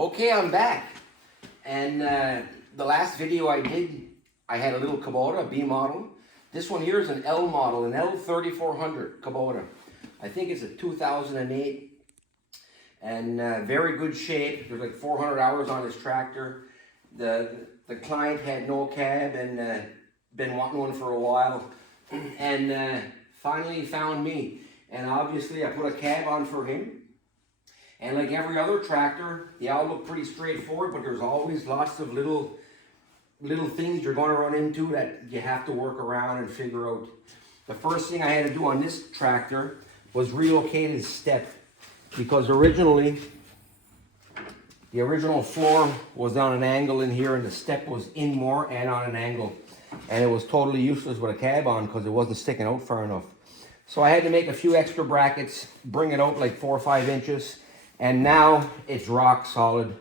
Okay, I'm back. And the last video I did, I had a little Kubota, a B model. This one here is an L model, an L3400 Kubota. I think it's a 2008 and very good shape. There's like 400 hours on this tractor. The client had no cab and been wanting one for a while and finally found me. And obviously I put a cab on for him. And like every other tractor, they all look pretty straightforward, but there's always lots of little things you're going to run into that you have to work around and figure out. The first thing I had to do on this tractor was relocate his step, because originally the original floor was on an angle in here and the step was in more and on an angle, and it was totally useless with a cab on because it wasn't sticking out far enough. So I had to make a few extra brackets, bring it out like 4 or 5 inches, and now it's rock solid.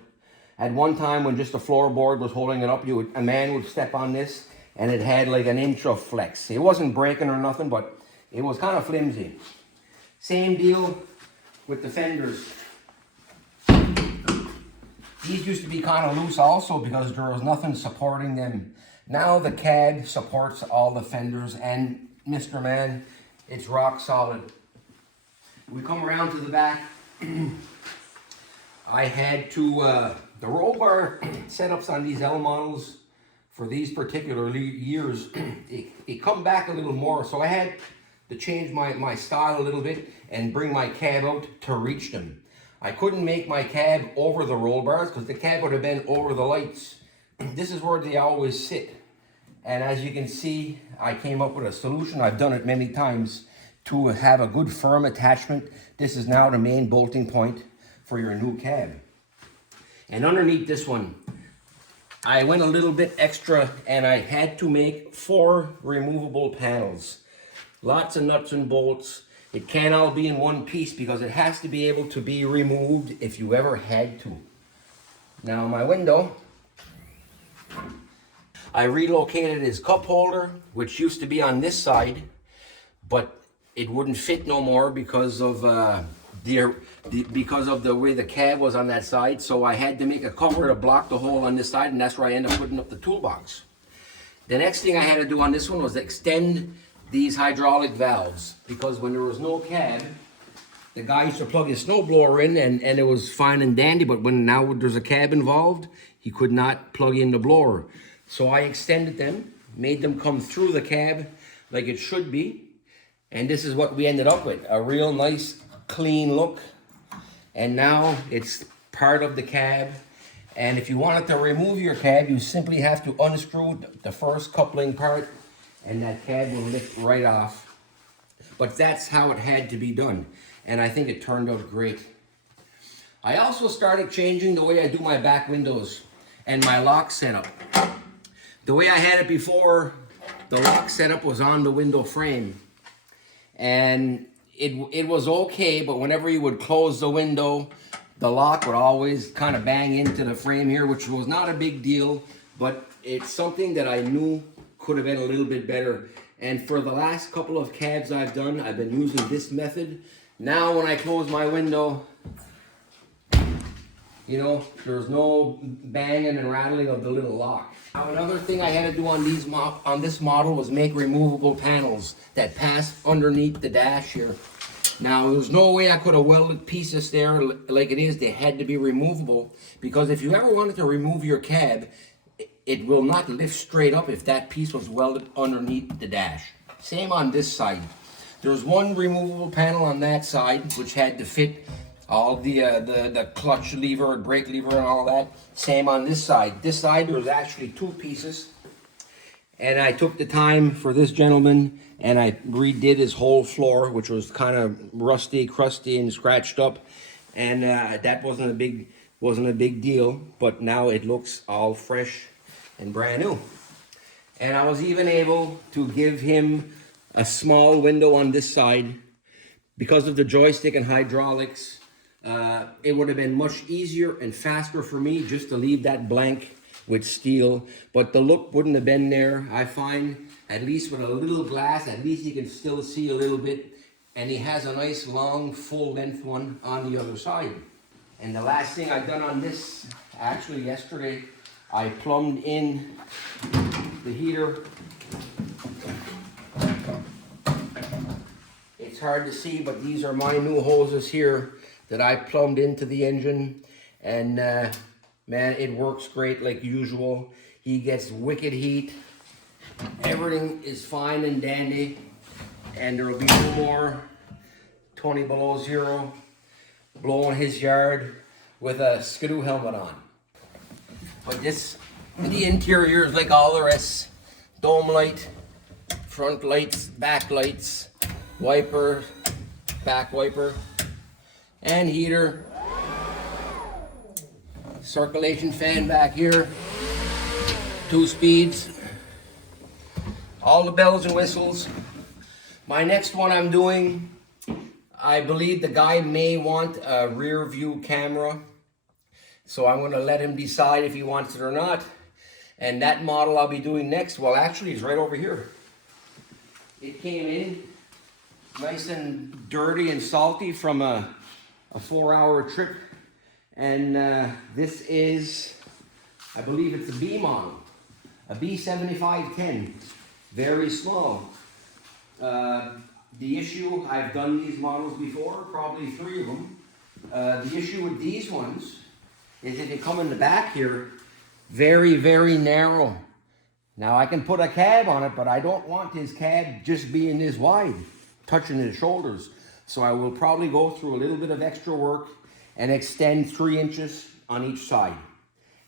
At one time when just the floorboard was holding it up, a man would step on this and it had like 1 inch of flex. It wasn't breaking or nothing, but it was kind of flimsy. Same deal with the fenders. These used to be kind of loose also because there was nothing supporting them. Now the cab supports all the fenders, and Mr. Man, it's rock solid. We come around to the back. I had to, the roll bar setups on these L models for these particular years, it come back a little more, so I had to change my style a little bit and bring my cab out to reach them. I couldn't make my cab over the roll bars because the cab would have been over the lights. This is where they always sit. And as you can see, I came up with a solution. I've done it many times to have a good firm attachment. This is now the main bolting point for your new cab. And underneath this one, I went a little bit extra and I had to make 4 removable panels. Lots of nuts and bolts. It can't all be in one piece because it has to be able to be removed if you ever had to. Now my window, I relocated his cup holder, which used to be on this side, but it wouldn't fit no more because of the way the cab was on that side. So I had to make a cover to block the hole on this side, and that's where I ended up putting up the toolbox. The next thing I had to do on this one was extend these hydraulic valves, because when there was no cab, the guy used to plug his snowblower in and it was fine and dandy, but when now there's a cab involved, he could not plug in the blower. So I extended them, made them come through the cab like it should be, and this is what we ended up with, a real nice clean look. And now it's part of the cab, and if you wanted to remove your cab, you simply have to unscrew the first coupling part and that cab will lift right off. But that's how it had to be done, and I think it turned out great. I also started changing the way I do my back windows and my lock setup. The way I had it before, the lock setup was on the window frame, and it was okay, but whenever you would close the window, the lock would always kind of bang into the frame here, which was not a big deal, but it's something that I knew could have been a little bit better. And for the last couple of cabs I've done, I've been using this method. Now when I close my window, you know, there's no banging and rattling of the little lock. Now another thing I had to do on this model was make removable panels that pass underneath the dash here. Now there's no way I could have welded pieces there like it is. They had to be removable, because if you ever wanted to remove your cab, it will not lift straight up if that piece was welded underneath the dash. Same on this side. There's one removable panel on that side which had to fit all the clutch lever, brake lever and all that. Same on this side. This side there was actually 2 pieces. And I took the time for this gentleman and I redid his whole floor, which was kind of rusty, crusty and scratched up. And that wasn't a big deal, but now it looks all fresh and brand new. And I was even able to give him a small window on this side. Because of the joystick and hydraulics, it would have been much easier and faster for me just to leave that blank with steel, but the look wouldn't have been there. I find, at least with a little glass, at least you can still see a little bit, and he has a nice long full length one on the other side. And the last thing I've done on this, actually yesterday, I plumbed in the heater. It's hard to see, but these are my new hoses here that I plumbed into the engine. And man, it works great like usual. He gets wicked heat. Everything is fine and dandy. And there will be no more 20 below zero blowing his yard with a skidoo helmet on. But the interior is like all the rest. Dome light, front lights, back lights, wiper, back wiper, and heater. Circulation fan back here, 2 speeds. All the bells and whistles. My next one I'm doing, I believe the guy may want a rear view camera. So I'm going to let him decide if he wants it or not. And that model I'll be doing next, well actually it's right over here. It came in nice and dirty and salty from a 4-hour trip. And this is, I believe it's a B model. A B7510. Very small. The issue, I've done these models before, probably 3 of them. The issue with these ones is that they come in the back here very, very narrow. Now I can put a cab on it, but I don't want his cab just being this wide, touching his shoulders. So I will probably go through a little bit of extra work and extend 3 inches on each side.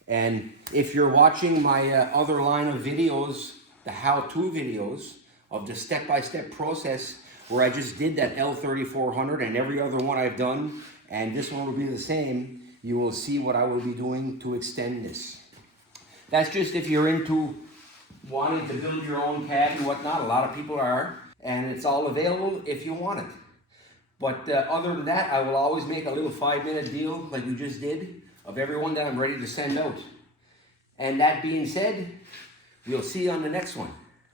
And if you're watching my other line of videos, the how-to videos of the step-by-step process where I just did that L3400 and every other one I've done, and this one will be the same, you will see what I will be doing to extend this. That's just if you're into wanting to build your own cab and whatnot. A lot of people are, and it's all available if you want it. But other than that, I will always make a little 5-minute deal like you just did of everyone that I'm ready to send out. And that being said, we'll see you on the next one.